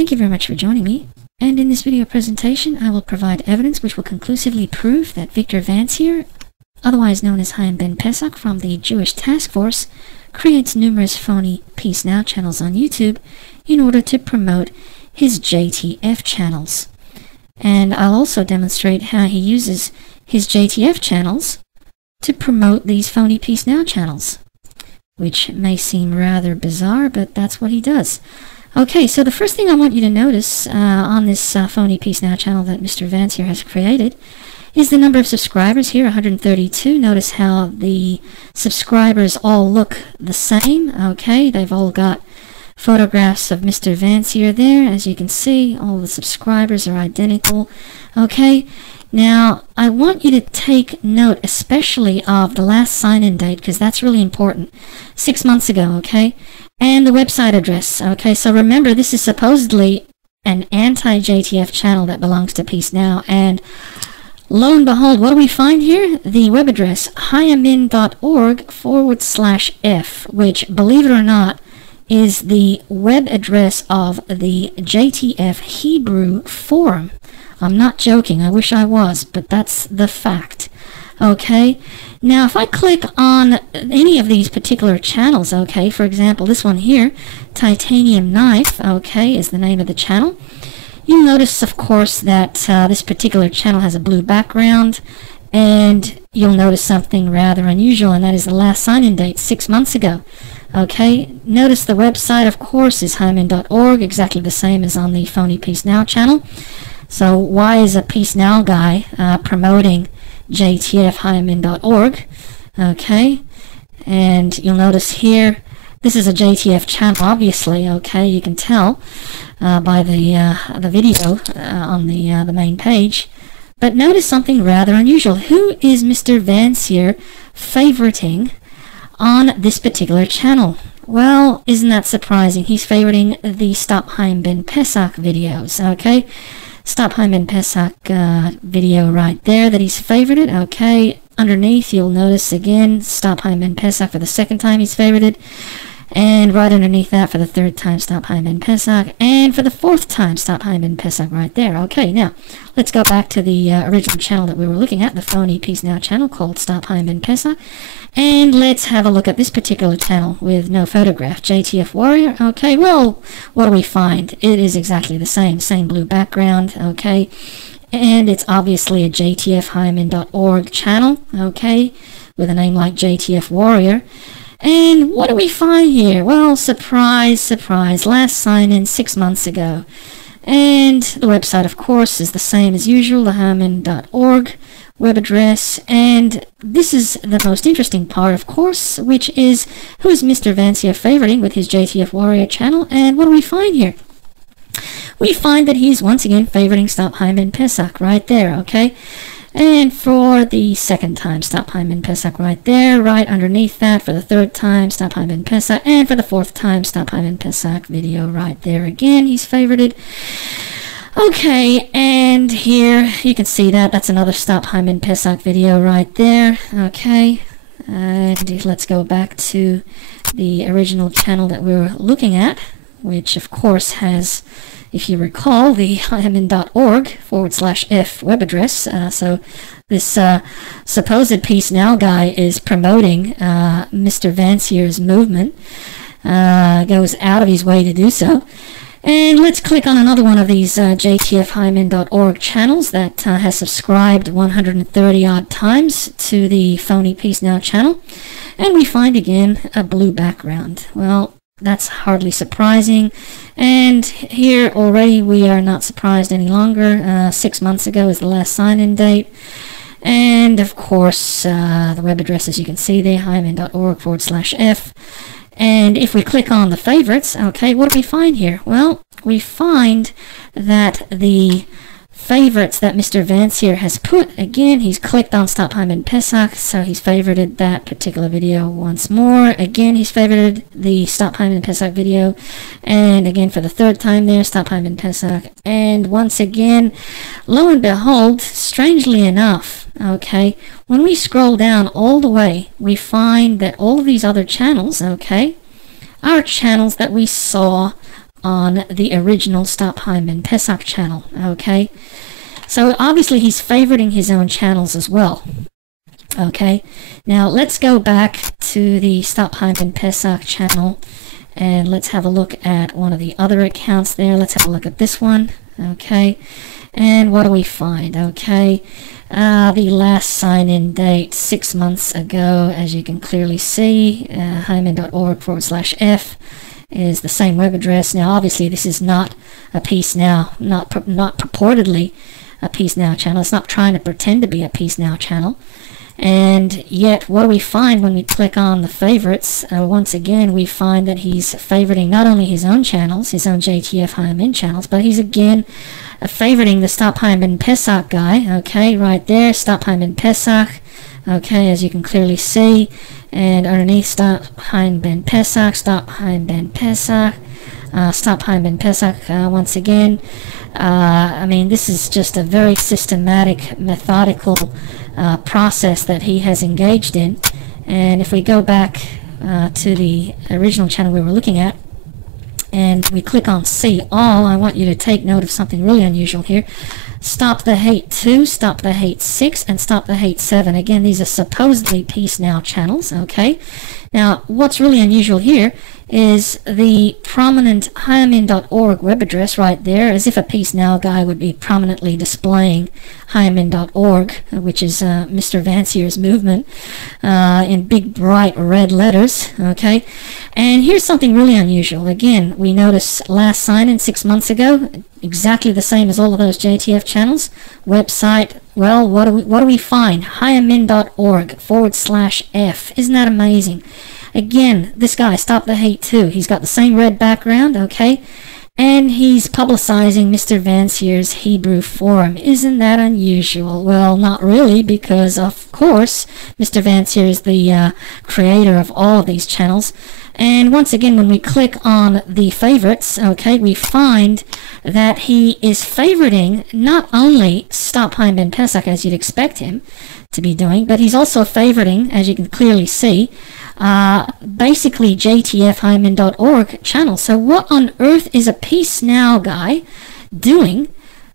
Thank you very much for joining me, and in this video presentation I will provide evidence which will conclusively prove that Victor Vancier, otherwise known as Chaim Ben Pesach from the Jewish Task Force, creates numerous phony Peace Now channels on YouTube in order to promote his JTF channels. And I'll also demonstrate how he uses his JTF channels to promote these phony Peace Now channels, which may seem rather bizarre, but that's what he does. Okay, so the first thing I want you to notice on this phony Peace Now channel that Mr. Vancier has created is the number of subscribers here, 132. Notice how the subscribers all look the same. Okay, they've all got photographs of Mr. Vancier there. As you can see, all the subscribers are identical. Okay, now I want you to take note especially of the last sign-in date, because that's really important. 6 months ago, okay? And the website address. Okay, so remember, this is supposedly an anti-JTF channel that belongs to Peace Now, and lo and behold, what do we find here? The web address, hayamin.org/f, which, believe it or not, is the web address of the JTF Hebrew forum. I'm not joking, I wish I was, but that's the fact. Okay, now if I click on any of these particular channels, okay, for example, this one here, Titanium Knife, okay, is the name of the channel. You'll notice, of course, that this particular channel has a blue background, and you'll notice something rather unusual, and that is the last sign-in date, 6 months ago. Okay, notice the website, of course, is hayamin.org, exactly the same as on the phony Peace Now channel. So why is a Peace Now guy promoting JTF hayamin.org? Okay, and you'll notice here, this is a JTF channel, obviously. Okay, you can tell by the video on the main page. But notice something rather unusual. Who is Mr. Vancier favoriting on this particular channel? Well, isn't that surprising? He's favoriting the Stop Chaim Ben Pesach videos. Okay, Stop Chaim Ben Pesach video right there that he's favorited. Okay, underneath you'll notice again Stop Chaim Ben Pesach for the second time he's favorited, and right underneath that for the third time Stop Chaim Ben Pesach, and for the fourth time Stop Chaim Ben Pesach right there. Okay, now let's go back to the original channel that we were looking at, the phony Peace Now channel called Stop Chaim Ben Pesach, and let's have a look at this particular channel with no photograph, JTF Warrior. Okay, well, what do we find? It is exactly the same blue background. Okay, and it's obviously a JTF Hayamin.org channel, okay, with a name like JTF Warrior. And what do we find here? Well, surprise, surprise, last sign-in 6 months ago. And the website, of course, is the same as usual, the hayamin.org web address. And this is the most interesting part, of course, which is who is Mr. Vancier favoriting with his JTF Warrior channel. And what do we find here? We find that he's once again favoriting Stop Chaim Ben Pesach right there, okay? And for the second time, Stop Chaim Ben Pesach right there, right underneath that for the third time, Stop Chaim Ben Pesach, and for the fourth time, Stop Chaim Ben Pesach video right there again, he's favorited. Okay, and here you can see that, that's another Stop Chaim Ben Pesach video right there, okay. And let's go back to the original channel that we were looking at, which of course has, if you recall, the hayamin.org/f web address. So this supposed Peace Now guy is promoting Mr. Vancier's movement, goes out of his way to do so. And let's click on another one of these JTF Hayamin.org channels that has subscribed 130 odd times to the phony Peace Now channel. And we find again a blue background. Well, that's hardly surprising, and here already we are not surprised any longer. 6 months ago is the last sign-in date, and of course the web address, as you can see there, hayamin.org/f. And if we click on the favorites, okay, what do we find here? Well, we find that the favorites that Mr. Vancier has put, again, he's clicked on Stop Chaim Ben Pesach, so he's favorited that particular video once more. Again, he's favorited the Stop Chaim Ben Pesach video, and again for the third time there, Stop Chaim Ben Pesach. And once again, lo and behold, strangely enough, okay, when we scroll down all the way, we find that all of these other channels, okay, are channels that we saw on the original Stop Chaim Ben Pesach channel, okay? So obviously he's favoriting his own channels as well. Okay, now let's go back to the Stop Chaim Ben Pesach channel and let's have a look at one of the other accounts there. Let's have a look at this one. Okay, and what do we find? Okay, the last sign-in date 6 months ago, as you can clearly see, hayamin.org/f is the same web address. Now obviously this is not a Peace Now, not purportedly a Peace Now channel. It's not trying to pretend to be a Peace Now channel. And yet, what do we find when we click on the favorites? Once again, we find that he's favoriting not only his own channels, his own JTF Hayamin channels, but he's again favoriting the Stop Chaim Ben Pesach guy. Okay, right there, Stop Chaim Ben Pesach. Okay, as you can clearly see. And underneath, Stop Chaim Ben Pesach, Stop Chaim Ben Pesach, Stop Chaim Ben Pesach once again. I mean, this is just a very systematic, methodical process that he has engaged in. And if we go back to the original channel we were looking at, and we click on See All, I want you to take note of something really unusual here. Stop the Hate 2, Stop the Hate 6, and Stop the Hate 7. Again, these are supposedly Peace Now channels, okay? Now, what's really unusual here is the prominent Hayamin.org web address right there, as if a Peace Now guy would be prominently displaying Hayamin.org, which is Mr. Vancier's movement, in big, bright red letters, okay? And here's something really unusual. Again, we notice last sign-in 6 months ago, exactly the same as all of those JTF channels. Website, well, what do we find? Hayamin.org/f. Isn't that amazing? Again, this guy, Stop the Hate 2, he's got the same red background, okay? And he's publicizing Mr. Vancier's Hebrew forum. Isn't that unusual? Well, not really, because of course, Mr. Vancier is the creator of all of these channels. And once again, when we click on the favorites, okay, we find that he is favoriting not only Stop Chaim Ben Pesach, as you'd expect him to be doing, but he's also favoriting, as you can clearly see, basically JTFHayamin.org channel. So what on earth is a Peace Now guy doing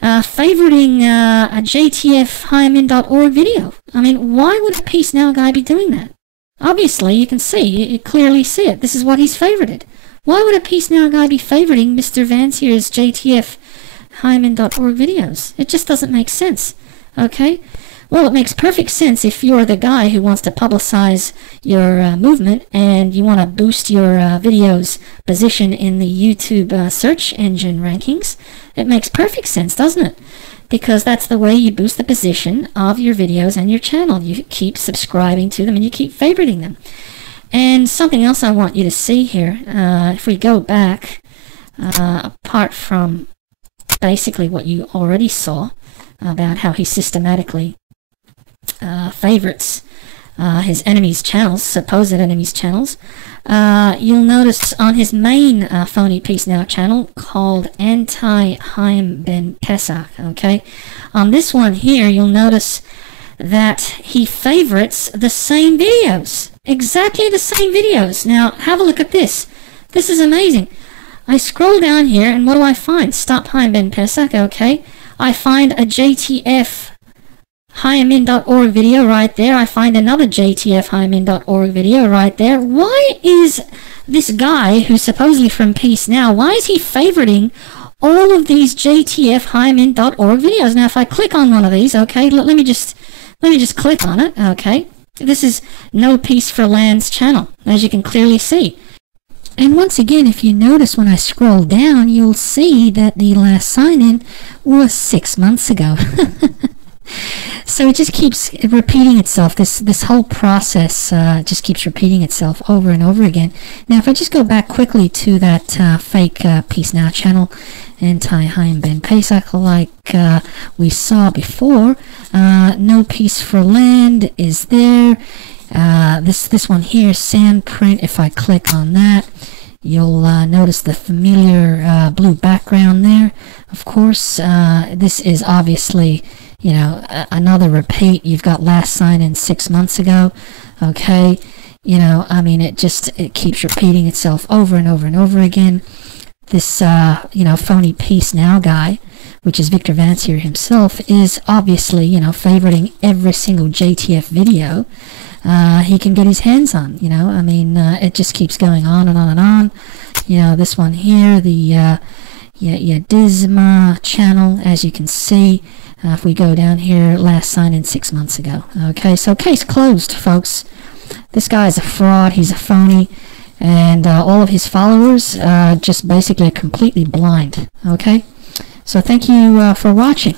favoriting a JTFHayamin.org video? I mean, why would a Peace Now guy be doing that? Obviously, you can see, you clearly see it. This is what he's favorited. Why would a Peace Now guy be favoriting Mr. Vancier's JTFHayamin.org videos? It just doesn't make sense, okay? Well, it makes perfect sense if you're the guy who wants to publicize your movement and you want to boost your video's position in the YouTube search engine rankings. It makes perfect sense, doesn't it? Because that's the way you boost the position of your videos and your channel. You keep subscribing to them and you keep favoriting them. And something else I want you to see here, if we go back, apart from basically what you already saw about how he systematically favorites his enemies' channels, supposed enemies' channels, you'll notice on his main Phony Peace Now channel called AntiChaimBenPesach, okay? On this one here, you'll notice that he favorites the same videos, exactly the same videos. Now, have a look at this. This is amazing. I scroll down here, and what do I find? Stop Chaim Ben Pesach, okay? I find a JTF Hayamin.org video right there. I find another JTF Hayamin.org video right there. Why is this guy, who's supposedly from Peace Now, why is he favoriting all of these JTF Hayamin.org videos? Now, if I click on one of these, okay, let me just click on it, okay. This is No Peace for Land's channel, as you can clearly see. And once again, if you notice when I scroll down, you'll see that the last sign-in was 6 months ago. So it just keeps repeating itself. This whole process just keeps repeating itself over and over again. Now, if I just go back quickly to that fake Peace Now channel, Chaim Ben Pesach, like we saw before, No Peace for Land is there. This one here, Sandprint. If I click on that, you'll notice the familiar blue background there. Of course, this is obviously, you know, another repeat. You've got last sign-in 6 months ago, okay? You know, I mean, it keeps repeating itself over and over and over again. this phony Peace Now guy, which is Victor Vancier himself, is obviously, favoriting every single JTF video he can get his hands on. I mean, it just keeps going on and on and on. This one here, the deems channel, as you can see, if we go down here, last signed in 6 months ago. Okay, so case closed, folks. This guy is a fraud. He's a phony. And all of his followers just basically are completely blind. Okay? So thank you for watching.